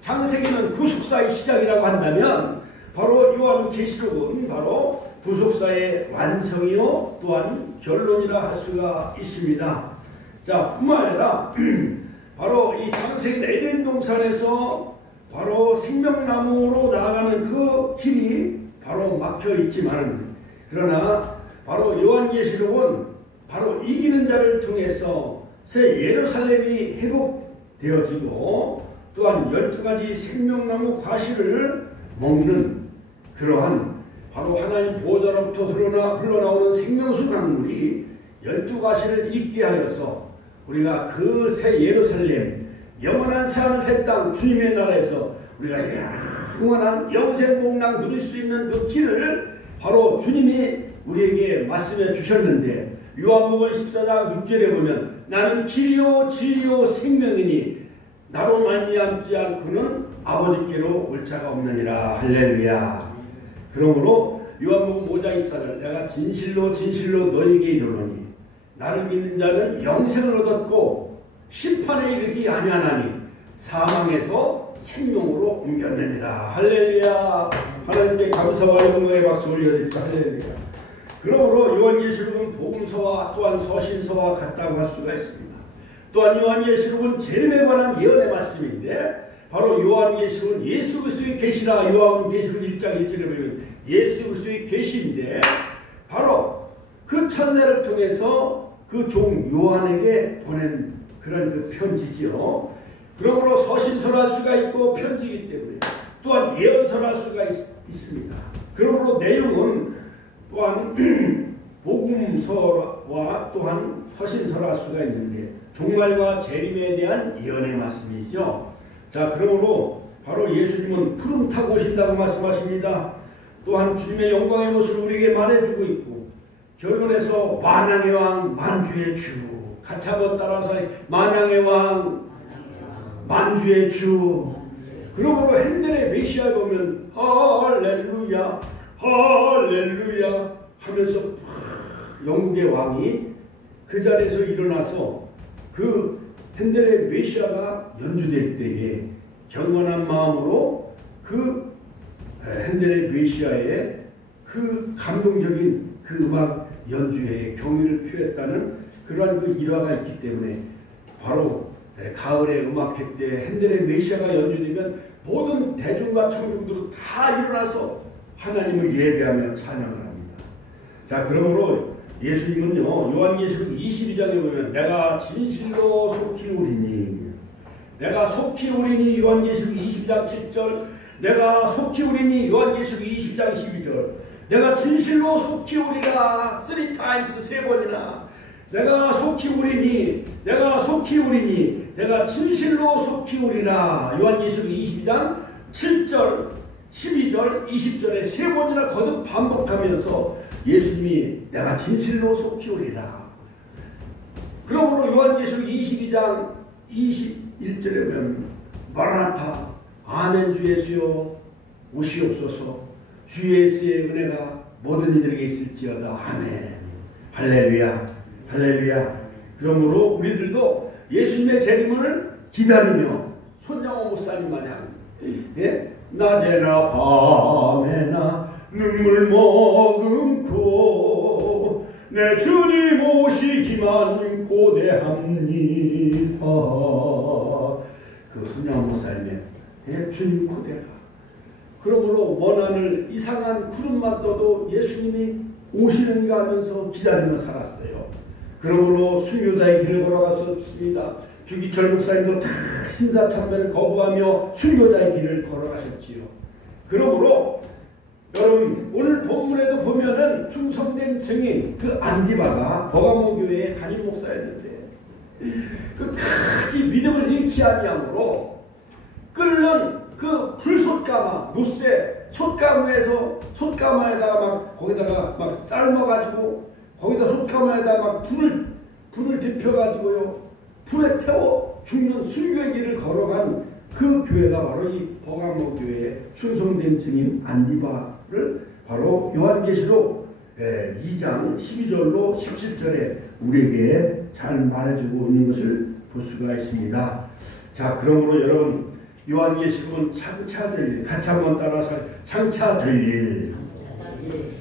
창세기는 구속사의 시작이라고 한다면 바로 요한계시록은 바로 구속사의 완성이요 또한 결론이라 할 수가 있습니다. 자, 뿐만 아니라 바로 이 창세기 에덴 동산에서 바로 생명나무로 나아가는 그 길이 바로 막혀 있지만, 그러나 바로 요한계시록은 바로 이기는 자를 통해서 새 예루살렘이 회복되어지고 또한 12가지 생명나무 과실을 먹는 그러한 바로 하나님 보호자로부터 흘러나오는 생명수 강물이 12가지를 있게 하여서 우리가 그 새 예루살렘 영원한 새하늘 새 땅 주님의 나라에서 우리가 영원한 영생복락 누릴 수 있는 그 길을 바로 주님이 우리에게 말씀해 주셨는데, 요한복음 14장 6절에 보면 나는 길이요 진리요 생명이니 나로 말미암지 않고는 아버지께로 올 자가 없느니라. 할렐루야. 그러므로 요한복음 5장 24절 내가 진실로 진실로 너에게 이르노니 나를 믿는 자는 영생을 얻었고 심판에 이르지 아니하나니 사망에서 생명으로 옮겼느니라. 할렐루야. 하나님께 감사와 영광의 박수 올려드립니다. 할렐루야. 그러므로 요한계시록은 복음서와 또한 서신서와 같다고 할 수가 있습니다. 또한 요한계시록은 재림에 관한 예언의 말씀인데, 바로 요한계시록은 예수 그리스도의 계시라. 요한계시록 1장 1절에 보면 예수 그리스도의 계시인데, 바로 그 천사를 통해서 그 종 요한에게 보낸 그런 그 편지지요. 그러므로 서신서를 할 수가 있고 편지이기 때문에 또한 예언서를 할 수가 있습니다. 그러므로 내용은 또한 복음서와 또한 서신서를 할 수가 있는데 종말과 재림에 대한 예언의 말씀이죠. 자, 그러므로 바로 예수님은 푸름 타고 오신다고 말씀하십니다. 또한 주님의 영광의 모습을 우리에게 말해주고 있고, 결론에서 만왕의 왕 만주의 주, 같이 한번 따라서 만왕의 왕 만주의 주. 그러므로 핸델의 메시아를 보면 할렐루야 할렐루야 하면서 영국의 왕이 그 자리에서 일어나서 그 핸델의 메시아가 연주될 때에 경건한 마음으로 그 핸델의 메시아의 그 감동적인 그 음악 연주에 경의를 표했다는 그러한 그 일화가 있기 때문에 바로 가을의 음악회 때 핸델의 메시아가 연주되면 모든 대중과 천국들은 다 일어나서 하나님을 예배하며 찬양을 합니다. 자, 그러므로 예수님은요, 요한계시록 22장에 보면 내가 진실로 속히 오리니, 내가 속히 오리니, 요한계시록 22장 7절, 내가 속히 오리니, 요한계시록 22장 12절, 내가 진실로 속히 오리라 3times, 3번이나 내가 속히 오리니, 내가 속히 오리니, 내가 진실로 속히 오리라. 요한계시록 22장 7절, 12절, 20절에 3번이나 거듭 반복하면서 예수님이 내가 진실로 속히 오리라. 그러므로 요한계시록 22장 21절에 보면 마라나타 아멘 주 예수여 오시옵소서, 주 예수의 은혜가 모든 이들에게 있을지어다. 아멘. 할렐루야 할렐루야. 그러므로 우리들도 예수님의 재림을 기다리며 손장호 목사님 마냥 낮에나 밤에나 눈물 머금고 내 주님 오시기만 고대합니다. 그 손장호 목사님의 주님 고대가. 그러므로 먼 하늘 이상한 구름만 떠도 예수님이 오시는가 하면서 기다리며 살았어요. 그러므로 순교자의 길을 걸어갔었습니다. 주기철 목사님도 다 신사참배를 거부하며 순교자의 길을 걸어가셨지요. 그러므로 여러분 오늘 본문에도 보면은 충성된 증인 그 안디바가 버가모 교회의 담임 목사였는데 끝까지 믿음을 잃지 아니함으로 끓는 그 불솥가마 노쇠 솥가마에서 솥가마에다가 막 거기다가 막 삶아가지고 거기다 솥가마에다가 막 불을 데펴가지고요 불에 태워 죽는 순교의 길을 걸어간 그 교회가 바로 이 버가모 교회의 충성된 증인 안디바를 바로 요한계시록 2장 12절로 17절에 우리에게 잘 말해주고 있는 것을 볼 수가 있습니다. 자, 그러므로 여러분 요한계시록은 장차 될 일, 같이 한번 따라서 장차 될 일,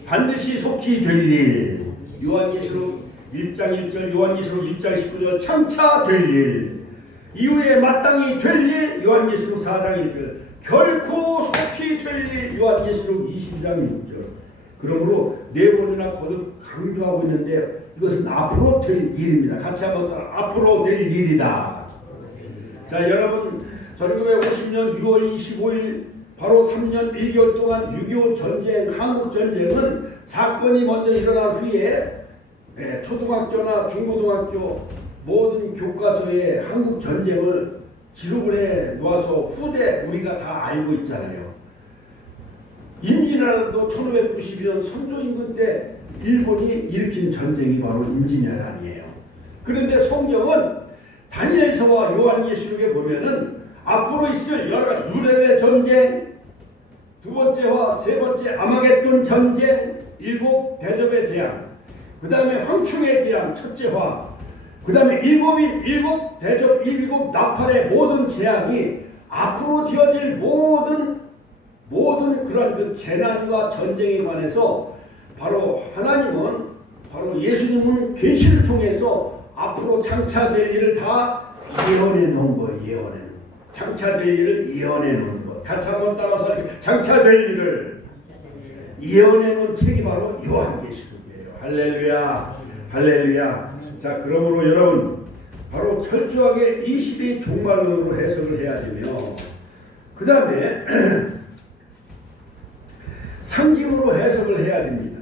반드시 속히 될 일. 요한계시록 1장 1절, 요한계시록 1장 19절 장차 될 일, 이후에 마땅히 될 일, 요한계시록 4장 1절 결코 속히 될 일, 요한계시록 22장 6절. 그러므로 네 번이나 거듭 강조하고 있는데 이것은 앞으로 될 일입니다. 같이 한번 따라 앞으로 될 일이다. 자, 여러분 1950년 6월 25일 바로 3년 1개월 동안 6.25 전쟁, 한국 전쟁은 사건이 먼저 일어난 후에 초등학교나 중고등학교 모든 교과서에 한국 전쟁을 기록을 해 놓아서 후대 우리가 다 알고 있잖아요. 임진왜란도 1592년 선조임금 때 일본이 일으킨 전쟁이 바로 임진왜란이에요. 그런데 성경은 다니엘서와 요한계시록에 보면은 앞으로 있을 여러 유레의 전쟁, 두 번째와 세 번째 아마겟돈 전쟁, 7 대접의 재앙, 그 다음에 황충의 재앙 첫째화, 그 다음에 7 대접 7 나팔의 모든 재앙이 앞으로 되어질 모든 그런 그 재난과 전쟁에 관해서 바로 하나님은, 바로 예수님은 계시를 통해서 앞으로 장차될 일을 다 예언해 놓은 거예요. 예언해 놓은 거. 장차될 일을 예언해 놓은 거. 같이 한번 따라서 장차될 일을 예언해 놓은 책이 바로 요한계시록이에요. 할렐루야, 할렐루야. 자, 그러므로 여러분 바로 철저하게 이 시대의 종말론으로 해석을 해야 되며, 그 다음에 상징으로 해석을 해야 됩니다.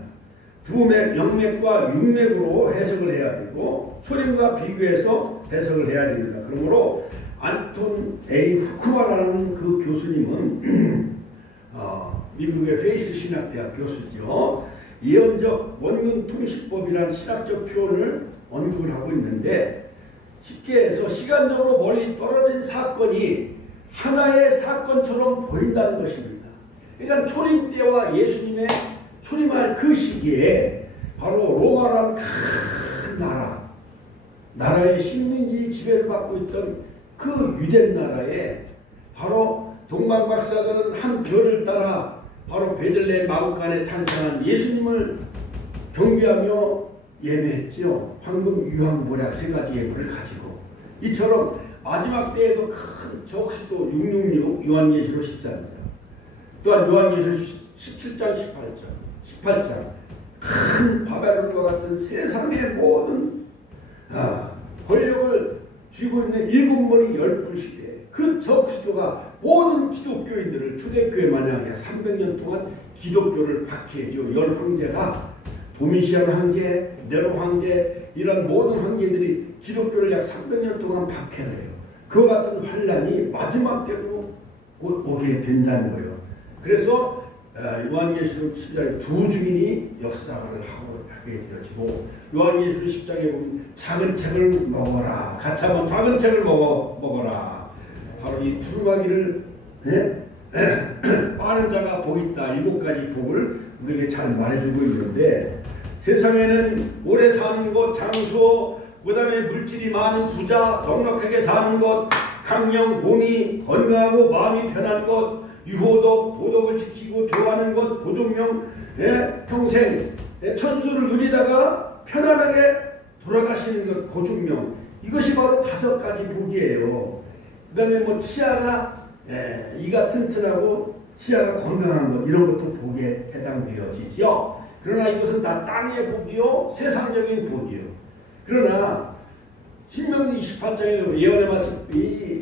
두맥, 영맥과 육맥으로 해석을 해야 되고 초림과 비교해서 해석을 해야 됩니다. 그러므로 안톤 A. 후쿠마라는 그 교수님은 미국의 페이스 신학대학 교수죠. 예언적 원근통실법이라는 신학적 표현을 언급을 하고 있는데, 쉽게 해서 시간적으로 멀리 떨어진 사건이 하나의 사건처럼 보인다는 것입니다. 그러니까 초림 때와 예수님의 초림할 그 시기에 바로 로마라는 큰 나라의 식민지 지배를 받고 있던 그 유대 나라에 바로 동방박사들은 한 별을 따라 바로 베들레헴 마구간에 탄생한 예수님을 경배하며 예배했지요. 황금, 유황, 모략 세 가지 예물을 가지고. 이처럼 마지막 때에도 큰 적시도 666 요한계시록 14장, 또한 요한계시록 17장 18장 큰 바벨론과 같은 세상의 모든 권력을 쥐고 있는 7머리 10불시대 그 적시도가 모든 기독교인들을 초대교회 마냥 300년 동안 기독교를 박해해줘. 10황제가 도미시안 황제, 네로 황제, 이런 모든 황제들이 기독교를 약 300년 동안 박해를 해요. 그와 같은 환란이 마지막 때로 곧 오게 된다는 거예요. 그래서 요한계시록 10장에 두 증인이 역사를 하게 되어지고, 요한계시록 10장에 보면 작은 책을 먹어라. 같이 한번 작은 책을 먹어라. 바로 이 두루마기를 빠는 자가 복 있다. 7가지 복을 우리에게 잘 말해주고 있는데, 세상에는 오래 사는 것, 장수, 그 다음에 물질이 많은 부자, 넉넉하게 사는 것, 강령, 몸이 건강하고 마음이 편한 것, 유호덕, 도덕을 지키고 좋아하는 것, 고종명, 평생 천수를 누리다가 편안하게 돌아가시는 것, 고종명. 이것이 바로 5가지 복이에요. 그 다음에 뭐 치아가 이가 튼튼하고 치아가 건강한 것, 이런 것도 복에 해당되어지죠. 그러나 이것은 다 땅의 복이요, 세상적인 복이요. 그러나 신명기 28장에 예언의 말씀이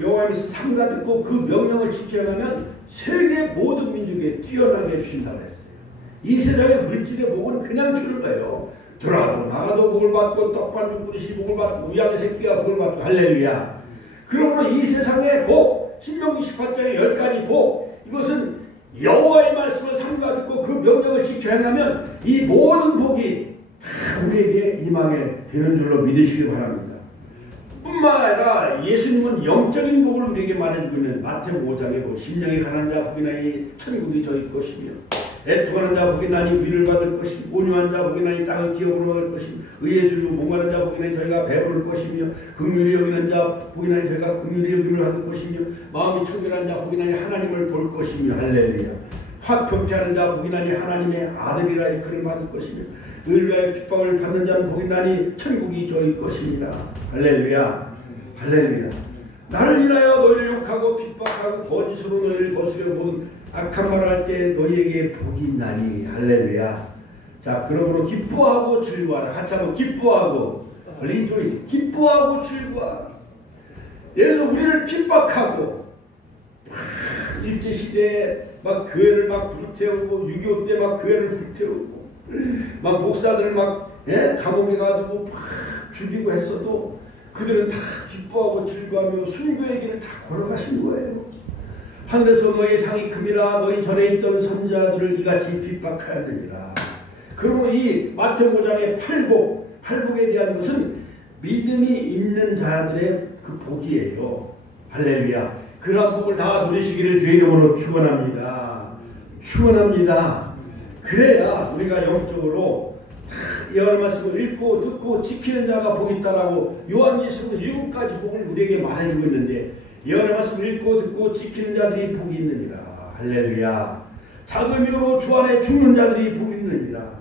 여호와께서 삼가 듣고 그 명령을 지켜가면 세계 모든 민족에 뛰어나게 해주신다고 했어요. 이 세상의 물질의 복은 그냥 주는 거예요. 들어가도 나가도 복을 받고, 떡반죽 그릇이 복을 받고, 우양의 새끼가 복을 받고, 할렐루야. 그러므로 이 세상의 복, 신명기 28장의 10가지 복, 이것은 여호와의 말씀을 삼가 듣고 그 명령을 지켜야 하면 이 모든 복이 다 우리에게 임하게 되는 줄로 믿으시기 바랍니다. 뿐만 아니라 예수님은 영적인 복을 우리에게 말해주고 있는 마태복음 5장에 심령이 가난한 자 복이나니 천국이 저희 것이며, 애통하는 자 복이 나니 위를 받을 것이며 온유한 자 복이 나니 땅을 기업으로 얻을 것이며 의에 줄이고 목마른 자 복이 나니 저희가 배부를 것이며 긍휼히 여기는 자 복이 나니 저희가 긍휼히 여김을 받을 것이며 마음이 청결한 자 복이 나니 하나님을 볼 것이며 할렐루야. 화평케 하는 자 복이 나니 하나님의 아들이라 일컬음을 받을 것이며 의를 위하여 핍박을 받는 자는 복이 나니 천국이 저희 것입니다. 할렐루야. 할렐루야. 나를 인하여 너희를 욕하고 핍박하고 거짓으로 너희를 거스려 본 악한 말을 할 때 너희에게 복이 있나니. 할렐루야. 자, 그러므로 기뻐하고 즐거워하라. 같이 한번 기뻐하고 리조이스. 기뻐하고 즐거워하라. 예를 들어 우리를 핍박하고 일제시대에 막 교회를 막 불태우고 6.25 때 막 교회를 불태우고 막 목사들을 막 감옥에 가두고 막 죽이고 했어도 그들은 다 기뻐하고 즐거워하며 순교의 길을 다 걸어가신 거예요. 하늘에서 너희 상이 큼이라 너희 전에 있던 선지자들을 이같이 핍박하였느니라. 그러므로 이 마태복음 5장의 팔복에 대한 것은 믿음이 있는 자들의 그 복이에요. 할렐루야. 그러한 복을 다 누리시기를 주의 이름으로 축원합니다. 축원합니다. 그래야 우리가 영적으로 여호와 말씀을 읽고 듣고 지키는 자가 복이 있다라고 요한계시록 7가지 복을 우리에게 말해주고 있는데 여호와 말씀을 읽고 듣고 지키는 자들이 복이 있느니라. 할렐루야. 작은 이유로 주 안에 죽는 자들이 복이 있느니라.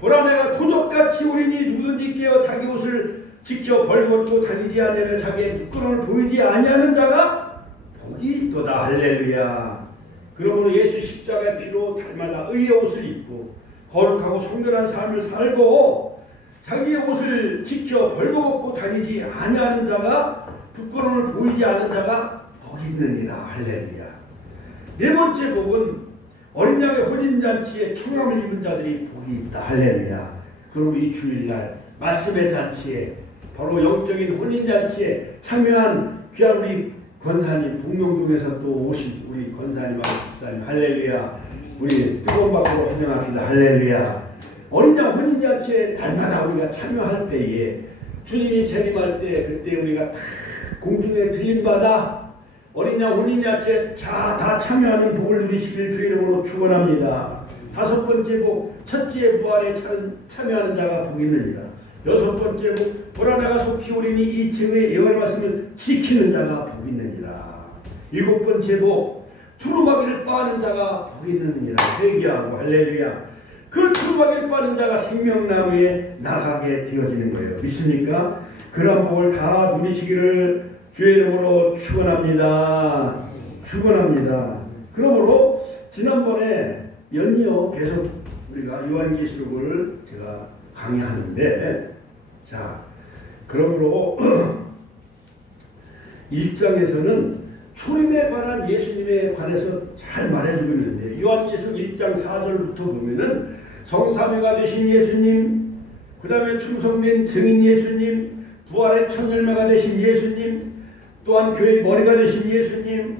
보라 내가 도적같이 우리니 누구든지 깨어 자기 옷을 지켜 벌겋고 다니지 아니하며 자기의 부끄러움을 보이지 아니하는 자가 복이 있도다. 할렐루야. 그러므로 예수 십자가의 피로 달마다 의의 옷을 입고 거룩하고 성결한 삶을 살고 자기의 옷을 지켜 벌거벗고 다니지 아니하는 자가 부끄러움을 보이지 않는 자가 복이 있느니라. 할렐루야. 네 번째 복은 어린 양의 혼인잔치에 청함을 입은 자들이 복이 있다. 할렐루야. 그리고 이 주일날 말씀의 잔치에 바로 영적인 혼인잔치에 참여한 귀한 우리 권사님, 복명동에서 또 오신 우리 권사님하고 집사님, 할렐루야. 우리 뜨거운 박수로 환영합시다. 할렐루야. 어린 양 혼인잔치에 날마다 우리가 참여할 때에 주님이 재림할 때 그때 우리가 다 공중에 들림받아 어린 양 혼인잔치에 다 참여하는 복을 누리시길 주의 이름으로 축원합니다. 다섯 번째 복, 첫째 부활에 참여하는 자가 복이 있느니라. 여섯 번째 복, 보라 내가 속히 오리니 이 제의 여호와의 말씀을 지키는 자가 복이 있느니라. 일곱 번째 복, 두루마기를 빠는 자가 복이 있느니라. 회개하고 할렐루야. 그 두루마기를 빠는 자가 생명나무에 나가게 되어지는 거예요. 믿습니까? 그런 복을 다 누리시기를 주의 이름으로 축원합니다. 축원합니다. 그러므로 지난번에 연이어 계속 우리가 요한계시록을 제가 강의하는데, 자, 그러므로 1장에서는 초림에 관한 예수님에 관해서 잘 말해주고 있는데 요한계시록 1장 4절부터 보면은 성삼위가 되신 예수님, 그 다음에 충성된 증인 예수님, 부활의 첫 열매가 되신 예수님, 또한 교회의 머리가 되신 예수님,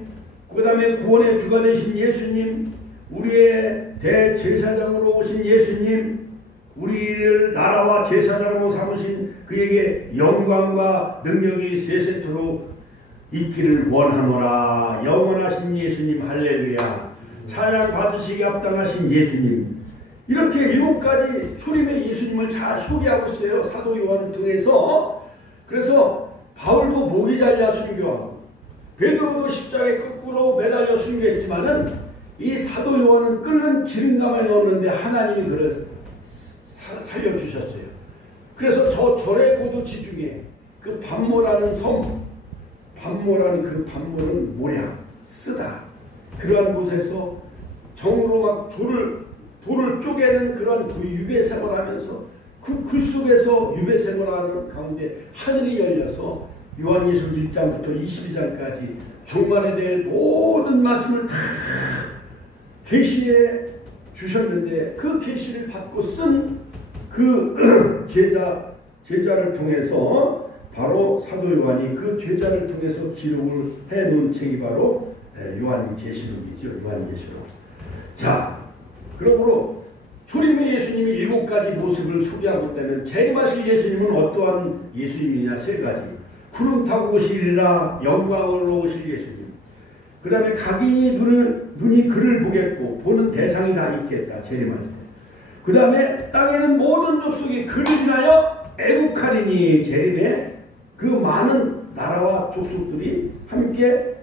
그 다음에 구원의 주가 되신 예수님, 우리의 대제사장으로 오신 예수님, 우리를 나라와 제사장으로 삼으신 그에게 영광과 능력이 세 세트로 있기를 원하노라. 영원하신 예수님, 할렐루야. 찬양 받으시기 합당하신 예수님. 이렇게 7가지 초림의 예수님을 잘 소개하고 있어요. 사도 요한을 통해서. 그래서 바울도 목이 잘려 순교하고 베드로도 십자가에 거꾸로 매달려 순교했지만은 이 사도 요한은 끓는 기름감에 넣었는데 하나님이 그를 살려주셨어요. 그래서 저 절의 고도지 중에 그 반모라는 섬, 반모라는 그 반모는 모략, 쓰다. 그러한 곳에서 정으로 막 돌을 쪼개는 그러한 그 유배 생활하면서 그 속에서 유배 생활하는 가운데 하늘이 열려서 요한계시록 1장부터 22장까지 종말에 대해 모든 말씀을 다 계시해 주셨는데 그 계시를 받고 쓴 그 제자를 통해서 바로 사도 요한이 그 제자를 통해서 기록을 해놓은 책이 바로 요한계시록이죠. 요한계시록. 자, 그러므로 초림의 예수님이 7가지 모습을 소개하고 있다면 재림하실 예수님은 어떠한 예수님이냐? 3가지. 구름 타고 오시리라. 영광으로 오실 예수님. 그 다음에 각인이 눈이 그를 보겠고 보는 대상이 다 있겠다. 재림할 때. 그 다음에 땅에는 모든 족속이 그를 인하여 애국하리니 재림에 그 많은 나라와 족속들이 함께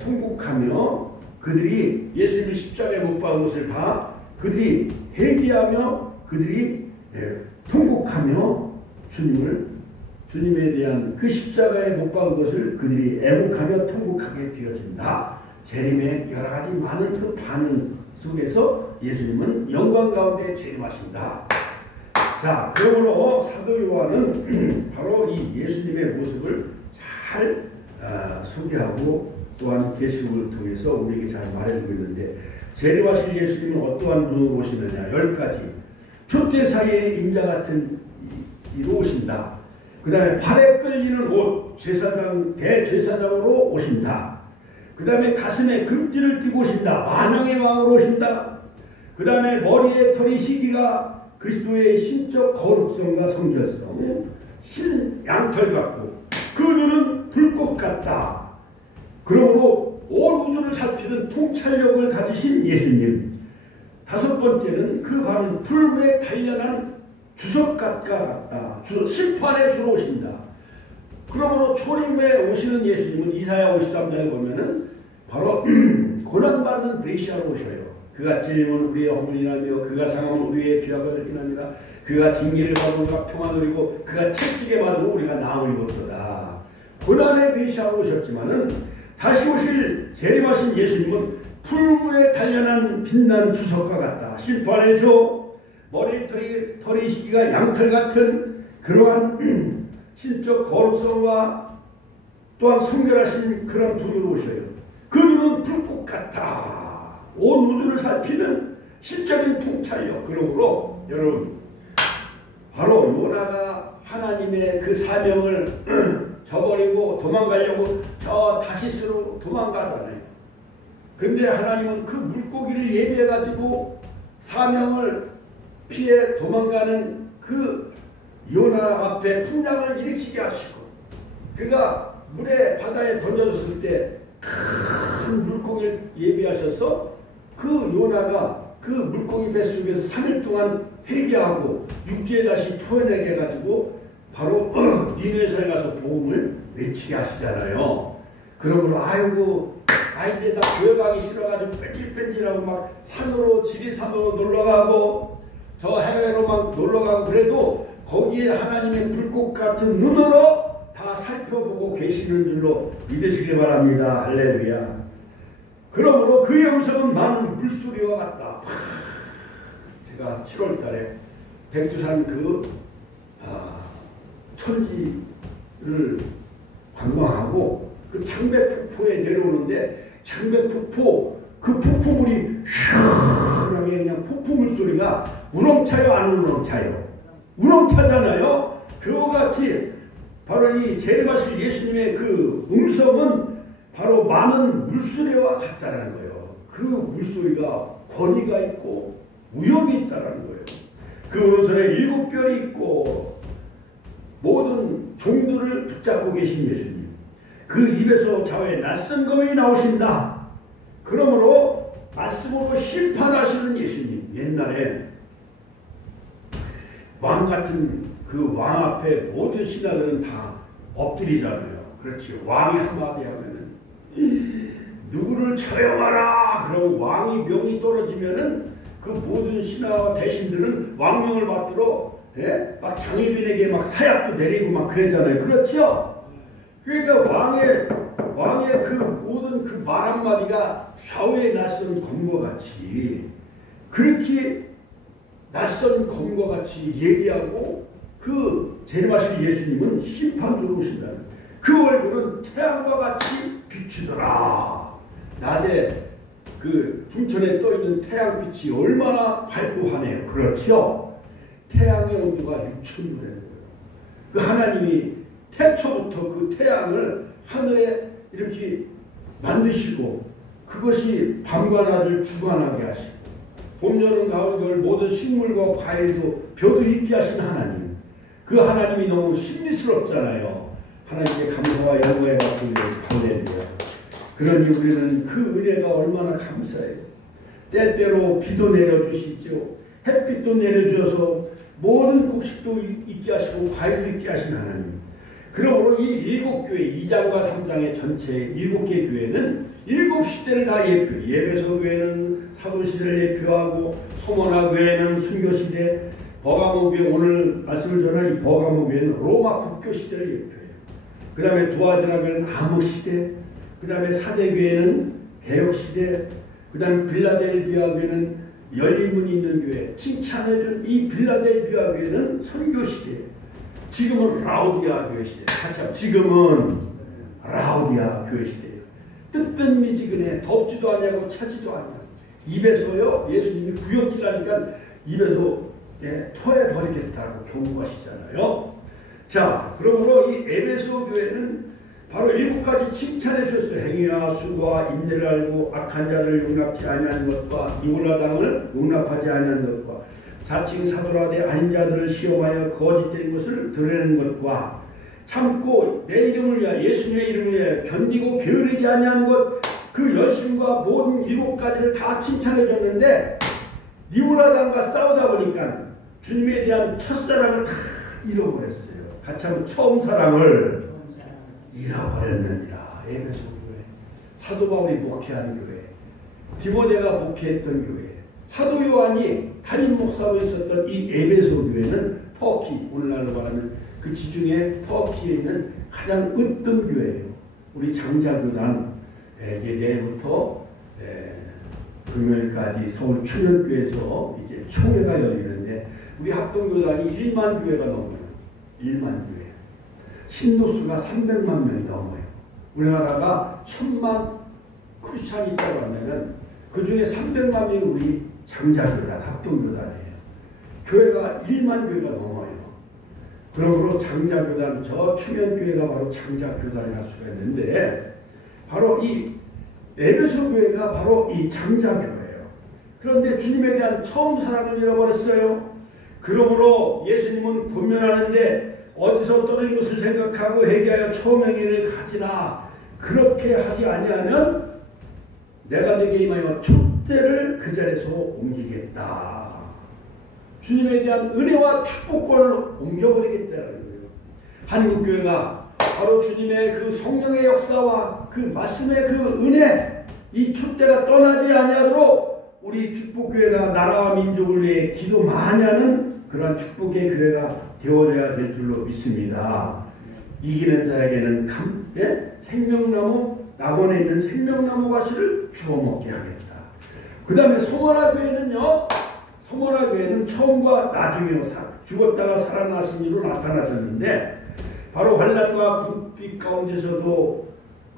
통곡하며 그들이 예수님이 십자가에 못 박은 것을 다 그들이 회개하며 그들이 통곡하며 주님에 대한 그 십자가에 못 박은 것을 그들이 애국하며 통곡하게 되어진다. 재림의 여러 가지 많은 그 반응 속에서 예수님은 영광 가운데 재림하신다. 자, 그러므로 사도 요한은 바로 이 예수님의 모습을 잘 소개하고 또한 계시록을 통해서 우리에게 잘 말해주고 있는데 재림하실 예수님은 어떠한 분으로 오시느냐 10가지 촛대 사이에 인자 같은 이로 오신다. 그 다음에 발에 끌리는 옷 대제사장으로 오신다. 그 다음에 가슴에 금띠를 띠고 오신다. 만왕의 왕으로 오신다. 그 다음에 머리에 털이 시기가 그리스도의 신적 거룩성과 성결성 흰 양털 같고 그 눈은 불꽃 같다. 그러므로 온 우주를 살피는 통찰력을 가지신 예수님. 5번째는 그 발은 풀무에 단련한 주석갓과 같다. 심판의 주로 오신다. 그러므로 초림에 오시는 예수님은 이사야 53장에 보면은 바로 고난받는 메시아로 오셔요. 그가 찔림은 우리의 허물을 인하며 그가 상함은 우리의 죄악을 인하니라. 그가 징계를 받으면 우리가 평안 누리고 그가 채찍에 맞으면 우리가 나음을 입었도다. 고난의 메시아로 오셨지만은 다시 오실 재림하신 예수님은 풀무에 단련한 빛난 주석과 같다. 심판의 주 머리 털이 시기가 양털 같은 그러한 신적 거룩성과 또한 성결하신 그런 분으로 오셔요. 그 눈은 불꽃 같아. 온 우주를 살피는 신적인 통찰력. 그러므로 여러분 바로 요나가 하나님의 그 사명을 저버리고 도망가려고 저 다시스로 도망가잖아요. 근데 하나님은 그 물고기를 예비해가지고 사명을 피해 도망가는 그 요나 앞에 풍랑을 일으키게 하시고 그가 물에 바다에 던져졌을 때 큰 물고기를 예비하셔서 그 요나가 그 물고기 뱃속에서 3일 동안 회개하고 육지에 다시 토해내게 해가지고 바로 니느웨에 가서 복음을 외치게 하시잖아요. 그러므로 아이고 이제 나 교회 가기 싫어가지고 뺀질뺀질하고 막 산으로 지리산으로 놀러가고 저 해외로 막 놀러가고 그래도 거기에 하나님의 불꽃 같은 눈으로 다 살펴보고 계시는 줄로 믿으시길 바랍니다. 할렐루야. 그러므로 그의 음성은 많은 물소리와 같다. 제가 7월 달에 백두산 그 천지를 관광하고 그 창백폭포에 내려오는데 창백폭포 그 폭포물이 시원하게 그냥 폭포물 소리가 우렁차요 안 우렁차요? 우렁차잖아요. 그와 같이 바로 이 재림하실 예수님의 그 음성은 바로 많은 물소리와 같다는 거예요. 그 물소리가 권위가 있고 위험이 있다는 거예요. 그 오른손에 7별이 있고 모든 종들을 붙잡고 계신 예수님. 그 입에서 좌우에 낯선 검이 나오신다. 그러므로 말씀으로 심판하시는 예수님. 옛날에 왕 같은 그 왕 앞에 모든 신하들은 다 엎드리잖아요. 그렇지. 왕이 한마디 하면은 누구를 처형하라. 그럼 왕이 명이 떨어지면은 그 모든 신하와 대신들은 왕명을 받들어 막 장희빈에게 막 사약도 내리고 막 그랬잖아요. 그렇죠? 그러니까 왕의 그 모든 그 말 한마디가 좌우에 낯선 검과 같이 그렇게 낯선 검과 같이 얘기하고 그 재림하실 예수님은 심판주로 오신다는 그 얼굴은 태양과 같이 비추더라. 낮에 그 중천에 떠있는 태양빛이 얼마나 밝고 하네요. 그렇죠? 태양의 온도가 6,000도라는 거예요. 그 하나님이 태초부터 그 태양을 하늘에 이렇게 만드시고 그것이 밤과 낮을 주관하게 하시고 봄, 여름, 가을, 겨울 모든 식물과 과일도 벼도 있게 하신 하나님. 그 하나님이 너무 신비스럽잖아요. 하나님께 감사와 영광의 박수를 드립니다. 그러니 우리는 그 은혜가 얼마나 감사해요. 때때로 비도 내려주시죠. 햇빛도 내려주셔서 모든 곡식도 있게 하시고 과일도 있게 하신 하나님. 그러므로 이 일곱 교회 2장과 3장의 전체 7개 교회는 7시대를 다 예배소 교회는 사도시대를 예표하고 소모나 교회는 순교시대, 버가모 교회 오늘 말씀을 전한 이 버가모 교회는 로마 국교시대를 예표해요. 그 다음에 두아디라 교회는 암흑시대, 그 다음에 사대교회는 개혁시대, 그 다음에 빌라델비아 교회는 열린문이 있는 교회, 칭찬해준 이 빌라델비아 교회는 선교시대, 지금은 라오디아 교회 시대. 지금은 라오디아 교회 시대예요. 뜻변 미지근해 덥지도 않냐고 차지도 않냐. 입에서요 예수님이 구역질 나니까 입에서 토해버리겠다고 경고하시잖아요. 자, 그러므로 이 에베소 교회는 바로 7가지 칭찬해 주셨어요. 행위와 수고와 인내를 알고 악한 자를 용납지 아니하는 것과 이홀라당을 용납하지 아니하는 것과 자칭 사도라되 아닌 자들을 시험하여 거짓된 것을 드러내는 것과 참고 내 이름을 위하여 예수님의 이름을 위하여 견디고 게으르지 아니하는 것, 그 열심과 모든 7가지를 다 칭찬해 줬는데 니홀라당과 싸우다 보니까 주님에 대한 첫사랑을 다 잃어버렸어요. 같이 하면 처음 사랑을 잃어버렸느니라. 에베소 교회, 사도 바울이 목회한 교회, 디모데가 목회했던 교회, 사도 요한이 담임 목사로 있었던 이 에베소 교회는 터키, 오늘날로 말하면 그 지중해 터키에 있는 가장 으뜸 교회예요. 우리 장자교단 이제 내일부터 금요일까지 서울 충현교에서 이제 총회가 열리는데 우리 합동교단이 1만 교회가 넘어요. 1만 교회. 신도수가 300만 명이 넘어요. 우리나라가 1000만 크리스찬이 있다고 하면 그 중에 300만 명이 우리 장자교단, 합동교단이에요. 교회가 1만 교회가 넘어요. 그러므로 장자교단, 저 충현교회가 바로 장자교단이 할 수가 있는데 바로 이 에베소 교회가 바로 이 장자교회예요. 그런데 주님에 대한 처음 사랑을 잃어버렸어요. 그러므로 예수님은 권면하는데 어디서 떨어진 것을 생각하고 회개하여 처음 행위를 가지라. 그렇게 하지 아니하면 내가 네게 임하여 촛대를 그 자리에서 옮기겠다. 주님에 대한 은혜와 축복권을 옮겨버리겠다는 거예요. 한국교회가 바로 주님의 그 성령의 역사와 그 말씀의 그 은혜, 이 촛대가 떠나지 아니하도록 우리 축복교회가 나라와 민족을 위해 기도 많이 하는 그러한 축복의 교회가 되어야 될 줄로 믿습니다. 이기는 자에게는 생명나무, 낙원에 있는 생명나무 가시를 주워 먹게 하겠다. 그 다음에 소모나 교회는요, 소모나 교회는 처음과 나중에요. 죽었다가 살아나신 이로 나타나셨는데 바로 환난과 궁핍 가운데서도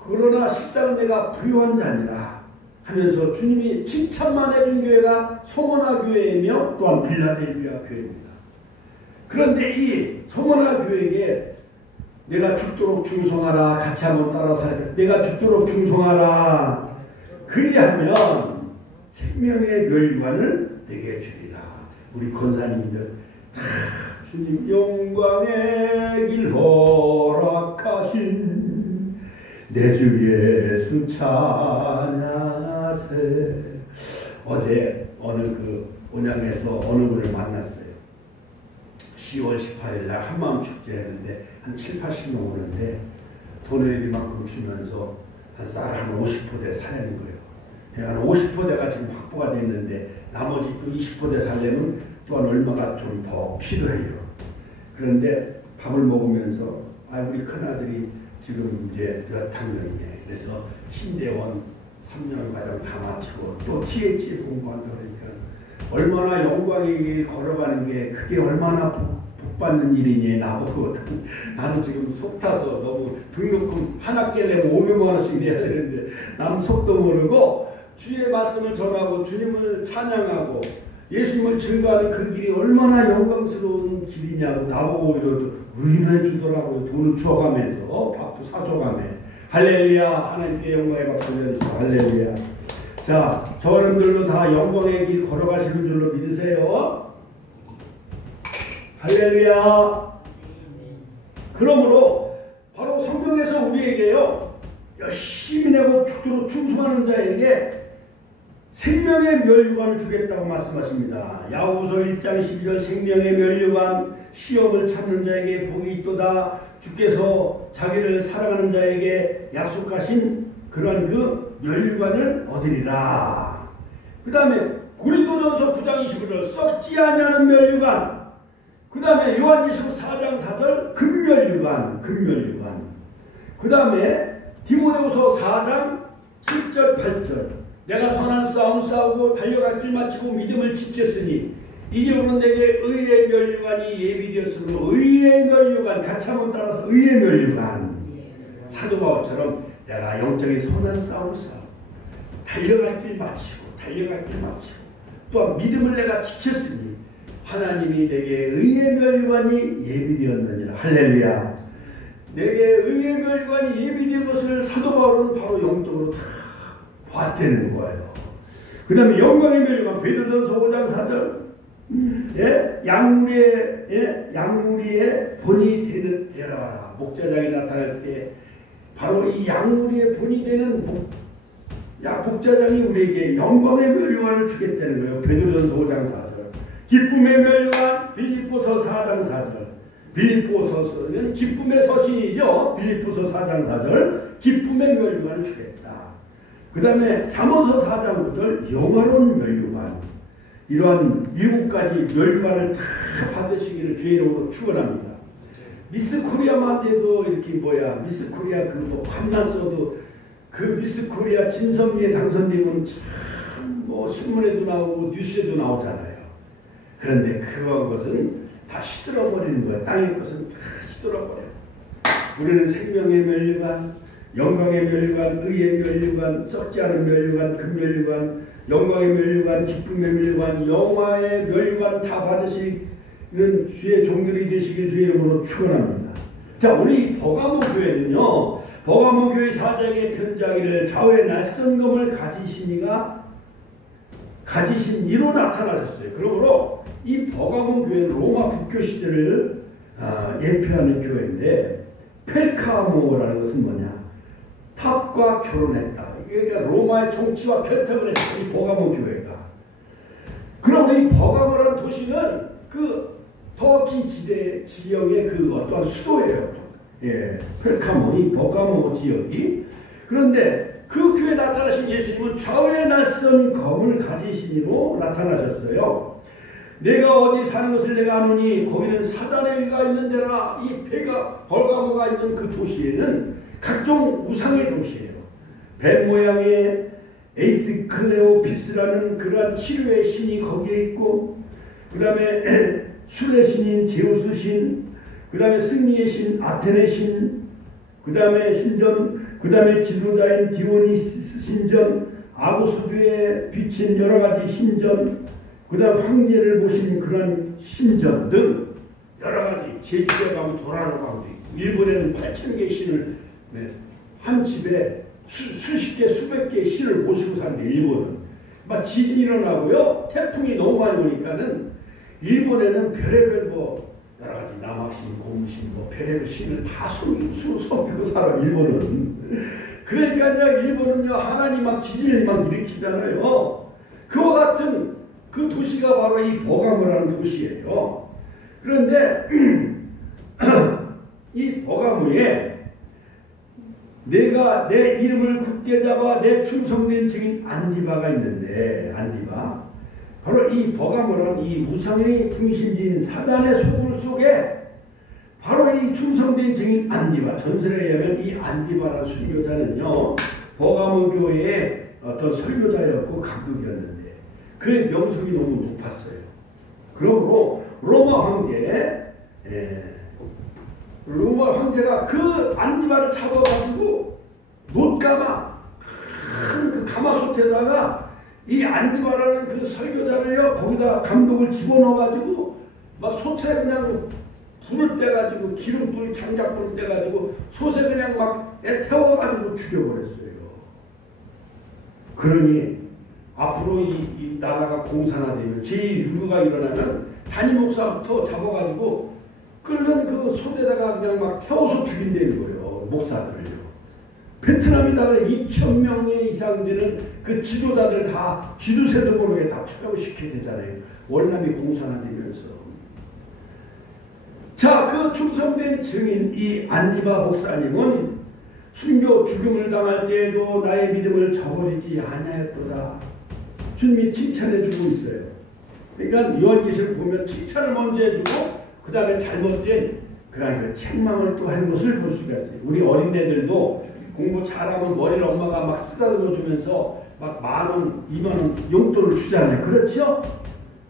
그러나 실상은 내가 부유한 자니라 하면서 주님이 칭찬만 해준 교회가 소모나 교회이며 또한 빌라델비아 교회입니다. 그런데 이 소모나 교회에게 내가 죽도록 충성하라. 같이 한번 따라 살게. 내가 죽도록 충성하라. 그리하면 생명의 멸관을 내게 주리라. 우리 권사님들 주님 영광의 길 허락하신 내 주 예수 찬양하세. 어제 어느 그 온양에서 어느 분을 만났어요. 10월 18일 날 한마음 축제 했는데 한 7, 80명 오는데 돈을 이만큼 주면서 한 쌀 한 50포대 사려는 거예요. 한 50포대가 지금 확보가 됐는데 나머지 또 20포대 살려면 또한 얼마가 좀 더 필요해요. 그런데 밥을 먹으면서 우리 큰아들이 지금 이제 몇 학년이냐. 그래서 신대원 3년 과정 다 마치고 또 TH에 공부한다 그러니까 얼마나 영광의 길 걸어가는 게 그게 얼마나 복받는 일이니 나보고 나는 지금 속 타서 너무 등록금 한 학기에 내면 500만 원씩 내야 되는데 남 속도 모르고 주의 말씀을 전하고 주님을 찬양하고 예수님을 증거하는 그 길이 얼마나 영광스러운 길이냐고 나보고 오히려 의뢰해 주더라고요. 돈을 줘가면서 밥도 사줘가며 할렐루야. 하나님께 영광의 박수 드립니다. 할렐루야. 자, 저분들도 다 영광의 길 걸어가시는 줄로 믿으세요. 할렐루야. 그러므로 바로 성경에서 우리에게요 열심히 내고 죽도록 충성하는 자에게 생명의 면류관을 주겠다고 말씀하십니다. 야고보서 1장 12절 생명의 면류관 시험을 참는 자에게 복이 있도다. 주께서 자기를 사랑하는 자에게 약속하신 그런 그 면류관을 얻으리라. 그 다음에 고린도전서 9장 25절 썩지 아니하는 면류관. 그 다음에 요한계시록 4장 4절 금면류관. 그 다음에 디모데후서 4장 7절 8절 내가 선한 싸움 싸우고 달려갈 길 마치고 믿음을 지켰으니 이제부터는 내게 의의 면류관이 예비되었으므로 의의 면류관 같이 한번 따라서 의의 면류관 사도 바울처럼 내가 영적인 선한 싸움을 싸우고 달려갈 길 마치고 또한 믿음을 내가 지켰으니 하나님이 내게 의의 면류관이 예비되었느니라. 할렐루야. 내게 의의 면류관이 예비된 것을 사도 바울은 바로 영적으로 다 봤다는 거예요. 그 다음에 영광의 면류관 베드로전서 5장 4절 양무리의 본이 되라. 목자장이 나타날 때 바로 이 양무리의 본이 되는 목자장이 우리에게 영광의 면류관을 주겠다는 거예요. 베드로전서 5장 4절 기쁨의 면류관 빌립보서 4장 4절 빌립보서는 기쁨의 서신이죠. 빌립보서 4장 4절 기쁨의 면류관을 주겠다. 그 다음에 잠언서 4장 5절 영화로운 면류관 이러한 7가지 면류관을 다 받으시기를 주의 이름으로 축원합니다. 미스 코리아만 돼도 이렇게 미스 코리아 그뭐 판만 써도 그 미스 코리아 진선미에 당선되면 참 뭐 신문에도 나오고 뉴스에도 나오잖아요. 그런데 그것은 다 시들어버리는 거야. 땅의 것은 다 시들어버려. 우리는 생명의 면류관, 영광의 면류관, 의의 면류관, 썩지 않은 면류관, 금면류관, 영광의 면류관, 기쁨의 면류관, 영화의 면류관 다 받으시는 주의 종들이 되시길 주의 이름으로 축원합니다. 자, 우리 버가모 교회는요. 버가모 교회 사장의 편지하기를 좌우에 낯선 검을 가지신 이로 나타나셨어요. 그러므로 이 버가모 교회는 로마 국교 시대를 예표하는 교회인데 펠카모라는 것은 뭐냐? 탑과 결혼했다. 그러니까 로마의 정치와 결탁을 했어요. 이 버가모 교회가. 그럼 이 버가모라는 도시는 그 터키 지역의 그 어떠한 수도예요. 예, 펠카모, 이 버가모 지역이. 그런데 그 교회에 나타나신 예수님은 좌우에 낯선 검을 가지시니로 나타나셨어요. 내가 어디 사는 것을 내가 아노니 거기는 사단의 의가 있는 데라. 이 버가모가 있는 그 도시에는 각종 우상의 도시예요. 뱀 모양의 에이스클레오피스라는 그러한 치료의 신이 거기에 있고 그 다음에 술의 신인 제우스 신, 그 다음에 승리의 신 아테네 신, 그 다음에 신전, 그 다음에 지도자인 디오니시스 신전, 아고스두에 비친 여러가지 신전, 그 다음 황제를 모신 그런 신전 등 여러가지 제주도에 가면 도라로 가면 있고 일본에는 8,000개의 신을 한 집에 수십 개 수백 개의 신을 모시고 사는데 일본은 막 지진이 일어나고요. 태풍이 너무 많이 오니까는 일본에는 별의별 뭐 여러가지 남학신, 고무신, 뭐 별의별 신을 다 섬기고 살아 일본은. 그러니까요 일본은요 하나님 막 지진을 막 일으키잖아요. 그와 같은 그 도시가 바로 이 버가모라는 도시예요. 그런데 이 버가모에 내가 내 이름을 굳게 잡아 내 충성된 증인 안디바가 있는데 안디바 바로 이 버가모라는 이 우상의 중심지인 사단의 소굴 속에 바로 이 충성된 증인 안디바 전설에 의하면 이 안디바라는 순교자는요 버가모 교회의 어떤 설교자였고 감독이었는데 그의 명성이 너무 높았어요. 그러므로 로마 황제가 그 안디바를 잡아가지고 못가마 큰 그 가마솥에다가 이 안디바라는 그 설교자를요 거기다 감독을 집어넣어가지고 막 솥에 그냥 불을 떼가지고 기름불 장작불을 떼가지고 솥에 그냥 막 태워가지고 죽여버렸어요. 그러니 앞으로 이 나라가 공산화되면 제2유교가 일어나면 단임 목사부터 잡아가지고 끓는 그 솥에다가 그냥 막 태워서 죽인다는 거예요. 목사들을요. 베트남에다 그래 2,000명 이상 되는 그 지도자들 다 쥐두새도 모르게 다 처형시켜야 되잖아요. 월남이 공산화되면서. 자, 그 충성된 증인 이 안디바 목사님은 순교 죽음을 당할 때에도 나의 믿음을 저버리지 아니하였도다. 주님이 칭찬해주고 있어요. 그러니까 요한계시를 보면 칭찬을 먼저 해주고 그 다음에 잘못된 그러니까 책망을 또 하는 것을 볼 수가 있어요. 우리 어린애들도 공부 잘하면 머리를 엄마가 막 쓰다듬어 주면서 막 10,000원, 20,000원 용돈을 주잖아요. 그렇죠?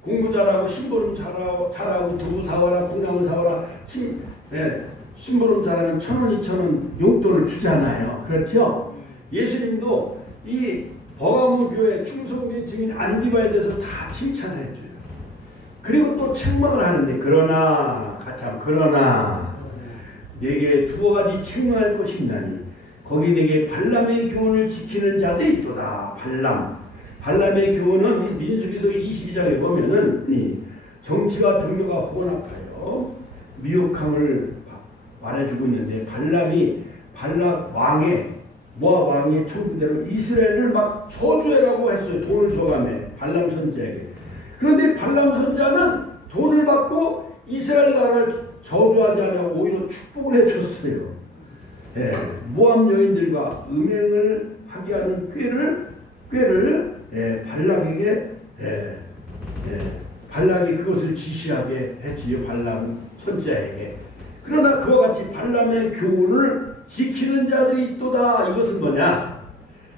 공부 잘하고 심부름 잘하고 두부 사와라, 콩나물 사와라, 심부름 잘하면 1,000원, 2,000원 용돈을 주잖아요. 그렇죠? 예수님도 이 버가모 교회 충성된 증인 안디바에 대해서 다 칭찬해줘요. 그리고 또 책망을 하는데 그러나 내게 두어 가지 책망할 것이 있나니 거기 내게 발람의 교훈을 지키는 자들이 있도다. 발람의 교훈은 민수기서 22장에 보면은 정치와 종교가 혼합하여 미혹함을 말해주고 있는데 발람 왕의 모압 왕의 청구대로 이스라엘을 막 저주해라고 했어요. 돈을 줘가며 발람 선지자에게. 그런데 발람 선지자는 돈을 받고 이스라엘 나라를 저주하지 않고 오히려 축복을 해줬어요. 예, 모압 여인들과 음행을 하게 하는 꾀를 발락에게 발락이 그것을 지시하게 했지요. 발람 선지자에게. 그러나 그와 같이 발람의 교훈을 지키는 자들이 있도다. 이것은 뭐냐?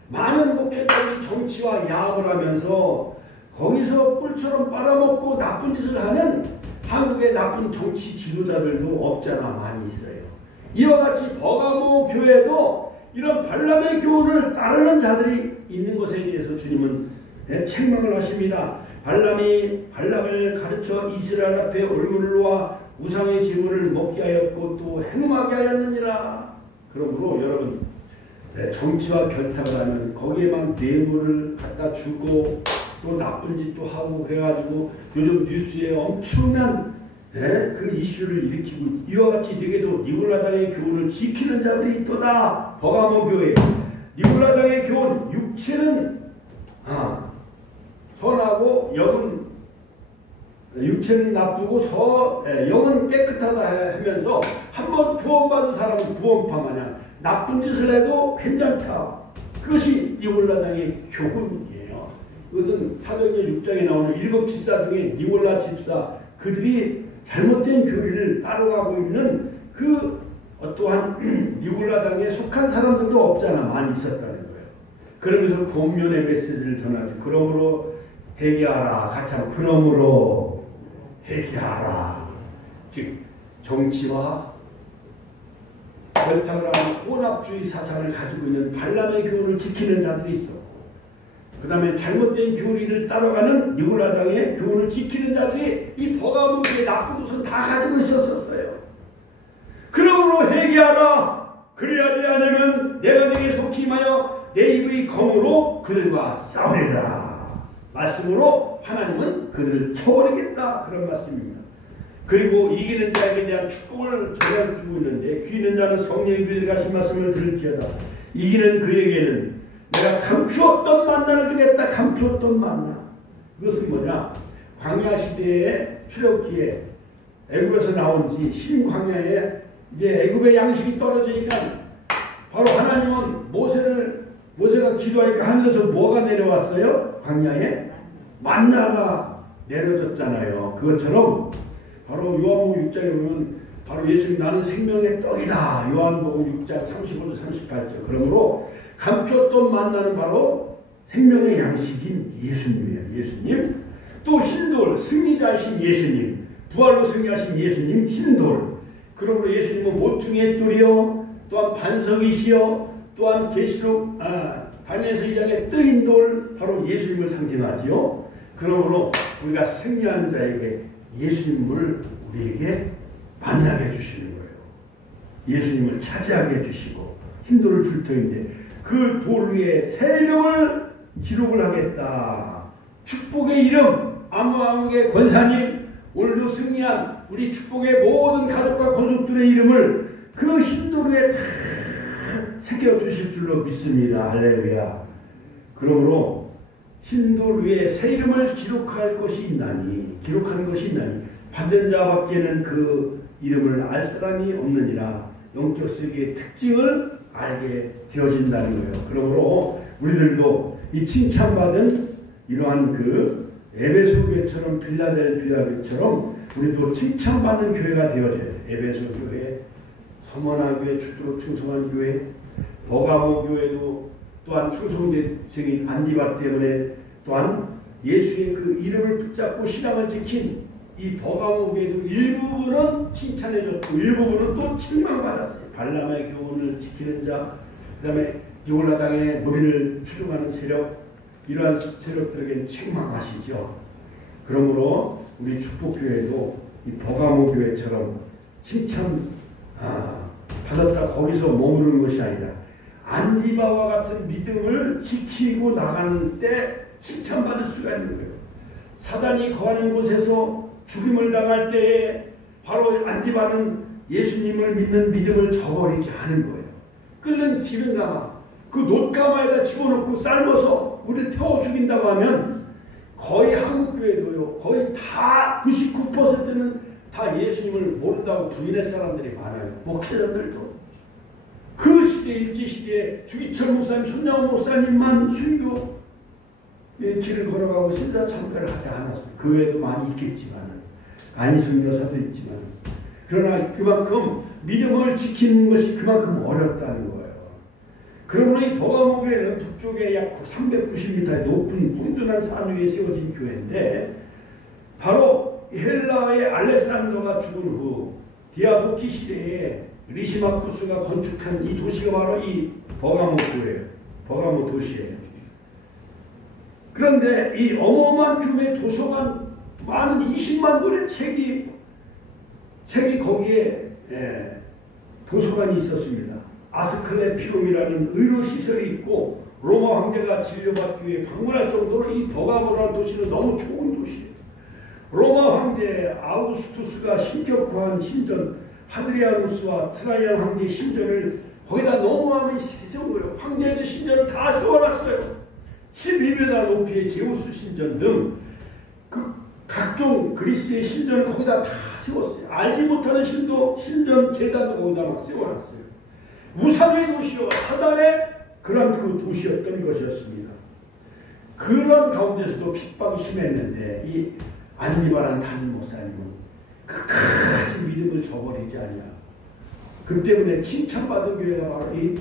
많은 목회자들이 정치와 야합을 하면서 거기서 꿀처럼 빨아먹고 나쁜 짓을 하는 한국의 나쁜 정치 지도자들도 없잖아. 많이 있어요. 이와 같이 버가모 교회도 이런 발람의 교훈을 따르는 자들이 있는 것에 대해서 주님은 책망을 하십니다. 발람을 가르쳐 이스라엘 앞에 올무를로와 우상의 제물을 먹게 하였고 또 행음하게 하였느니라. 그러므로 여러분 정치와 결탁을 하면 거기에만 뇌물을 갖다 주고 또 나쁜 짓도 하고 그래가지고 요즘 뉴스에 엄청난 그 이슈를 일으키고 이와 같이 너희도 니골라당의 교훈을 지키는 자들이 있도다. 버가모 교회 니골라당의 교훈 육체는 선하고 육체는 나쁘고 영은 깨끗하다 하면서 한번 구원받은 사람은 구원파 마냥 나쁜 짓을 해도 괜찮다. 그것이 니골라당의 교훈이에요. 이것은 사도행전 6장에 나오는 7 집사 중에 니골라 집사 그들이 잘못된 교리를 따라가고 있는 그 어떠한 니골라당에 속한 사람들도 없잖아. 많이 있었다는 거예요. 그러면서 권면의 메시지를 전하지. 그러므로 회개하라. 같이 하고 그러므로 회개하라. 즉 정치와 결탁을 하는 혼합주의 사상을 가지고 있는 발람의 교훈을 지키는 자들이 있어. 그 다음에 잘못된 교리를 따라가는 니골라당의 교훈을 지키는 자들이 이 버가모교의 나쁜 것은 다 가지고 있었어요. 그러므로 회개하라. 그래야지 않으면 내가 네게 속히 임하여 내 입의 검으로 그들과 싸우리라. 말씀으로 하나님은 그들을 쳐버리겠다. 그런 말씀입니다. 그리고 이기는 자에게 대한 축복을 전해주고 있는데 귀 있는 자는 성령의 그들이 가신 말씀을 들을지어다. 이기는 그에게는 내가 감추었던 만나를 주겠다. 감추었던 만나. 그것은 뭐냐? 광야 시대의 출애굽기에 애굽에서 나온 지 신광야에 이제 애굽의 양식이 떨어지니까 바로 하나님은 모세가 기도하니까 하늘에서 뭐가 내려왔어요? 광야에 만나가 내려졌잖아요. 그것처럼 바로 요한복음 6장에 보면 바로 예수님 나는 생명의 떡이다. 요한복음 6장 35절 38절. 그러므로 감추었던 만나는 바로 생명의 양식인 예수님이에요. 예수님. 또 흰돌 승리자이신 예수님. 부활로 승리하신 예수님 흰돌. 그러므로 예수님은 모퉁이의 돌이요 또한 반석이시요 또한 계시록 다니엘서 2장의 뜨인 돌 바로 예수님을 상징하지요. 그러므로 우리가 승리하는 자에게 예수님을 우리에게 만나게 해주시는 거예요. 예수님을 차지하게 해주시고 흰돌을 줄 터인데 그 돌 위에 새 이름을 기록을 하겠다. 축복의 이름 아무의 권사님 오늘도 승리한 우리 축복의 모든 가족과 권속들의 이름을 그 흰돌 위에 다 새겨주실 줄로 믿습니다. 할렐루야. 그러므로 신돌 위에 새 이름을 기록한 것이 있나니 받는 자밖에는 그 이름을 알 사람이 없느니라. 영적 세계의 특징을 알게 되어진다는 거예요. 그러므로 우리들도 이 칭찬받은 이러한 그 에베소 교회처럼 필라델피아 교회처럼 우리도 칭찬받는 교회가 되어져야 돼요. 에베소 교회, 서머나 교회, 죽도록 충성한 교회, 버가모 교회도 또한 충성된 안디바 때문에 또한 예수의 그 이름을 붙잡고 신앙을 지킨 이 버가모 교회도 일부분은 칭찬해줬고 일부분은 또 책망받았어요. 발람의 교훈을 지키는 자, 그 다음에 디올라당의 무리를 추종하는 세력, 이러한 세력들에게는 책망하시죠. 그러므로 우리 축복교회도 이 버가모 교회처럼 칭찬 받았다 거기서 머무르는 것이 아니라 안디바와 같은 믿음을 지키고 나가는 때 칭찬받을 수가 있는 거예요. 사단이 거하는 곳에서 죽임을 당할 때에 바로 안디바는 예수님을 믿는 믿음을 저버리지 않은 거예요. 끓는 기름가마, 그 놋가마에다 집어넣고 삶아서 우리를 태워 죽인다고 하면 거의 한국교회도요, 거의 다 99%는 다 예수님을 모른다고 부인할 사람들이 많아요. 목회자들도. 그 시대, 일제시대에 주기철 목사님, 손양호 목사님만 순교 길을 걸어가고 신사 참배를 하지 않았어요. 그 외에도 많이 있겠지만, 안희순 여사도 있지만, 그러나 그만큼 믿음을 지키는 것이 그만큼 어렵다는 거예요. 그러므로 이 버가모 교회는 북쪽에 약 390m의 높은 평준한 산 위에 세워진 교회인데, 바로 헬라의 알렉산더가 죽은 후 디아도키 시대에 리시마쿠스가 건축한 이 도시가 바로 이 버가모 교회예요. 버가모 도시예요. 그런데 이 어마어마한 규모의 도서관, 많은 20만 권의 책이 거기에 도서관이 있었습니다. 아스클레피움이라는 의료 시설이 있고 로마 황제가 진료받기 위해 방문할 정도로 이 버가모라는 도시는 너무 좋은 도시예요. 로마 황제 아우구스투스가 신격화한 신전 하드리아누스와 트라이안 황제 신전을 거기다 너무함이 세운 거예요. 황제의 신전을 다 세워놨어요. 12m 높이의 제우스 신전 등 그 각종 그리스의 신전을 거기다 다 세웠어요. 알지 못하는 신전 재단도 거기다 막 세워놨어요. 우상의 도시요, 사단의 그런 그 도시였던 것이었습니다. 그런 가운데서도 핍박이 심했는데 이 안디바라는 담임 목사님은 끝까지 믿음을 저버리지 않냐. 그 때문에 칭찬받은 교회가 바로 이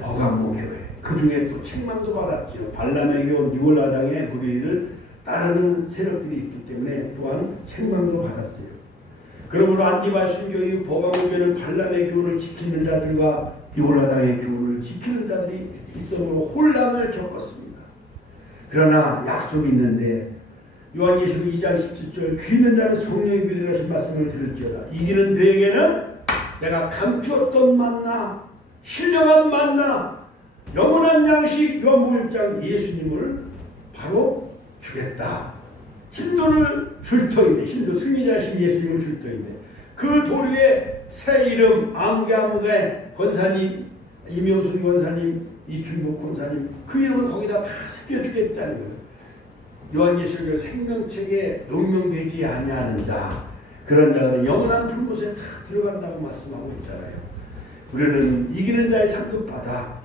버가모 교회. 그 중에 또 책망도 받았지요. 발람의 교훈, 디올라당의 무리를 따르는 세력들이 있기 때문에 또한 책망도 받았어요. 그러므로 안디바 순교 이후 버가모 교회는 발람의 교훈을 지키는 자들과 디올라당의 교훈을 지키는 자들이 있어으로 혼란을 겪었습니다. 그러나 약속이 있는데 요한계시록 2장 17절 귀 있는 자는 성령의 귀를 하신 말씀을 들을지어다. 이기는 그에게는 내가 감추었던 만나, 신령한 만나, 영원한 양식, 요한복음 1장 예수님을 바로 주겠다. 신도를 줄 터인데, 신도 승리자신 예수님을 줄 터인데, 그 도리에 새 이름 아무개 권사님, 이명순 권사님, 이춘복 권사님, 그 이름을 거기다 다 새겨주겠다는 거예요. 요한계시록 생명책에 명명되지 아니하는 자, 그런 자들은 영원한 풀무새에 다 들어간다고 말씀하고 있잖아요. 우리는 이기는 자의 상급 받아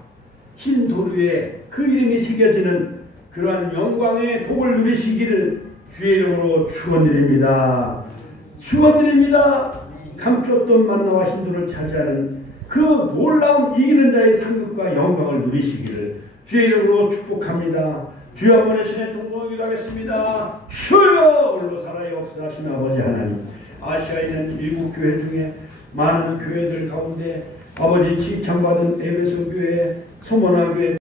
흰 돌 위에 그 이름이 새겨지는 그러한 영광의 복을 누리시기를 주의 이름으로 축원드립니다. 축원드립니다. 감추었던 만나와 흰돌을 차지하는 그 놀라운 이기는 자의 상급과 영광을 누리시기를 주의 이름으로 축복합니다. 주여 한번 신의 통성을 기도하겠습니다. 주여 홀로 살아 역사하신 아버지 하나님, 아시아에 있는 일곱 교회 중에 많은 교회들 가운데 아버지 칭찬받은 에베소 교회, 소모나 교회,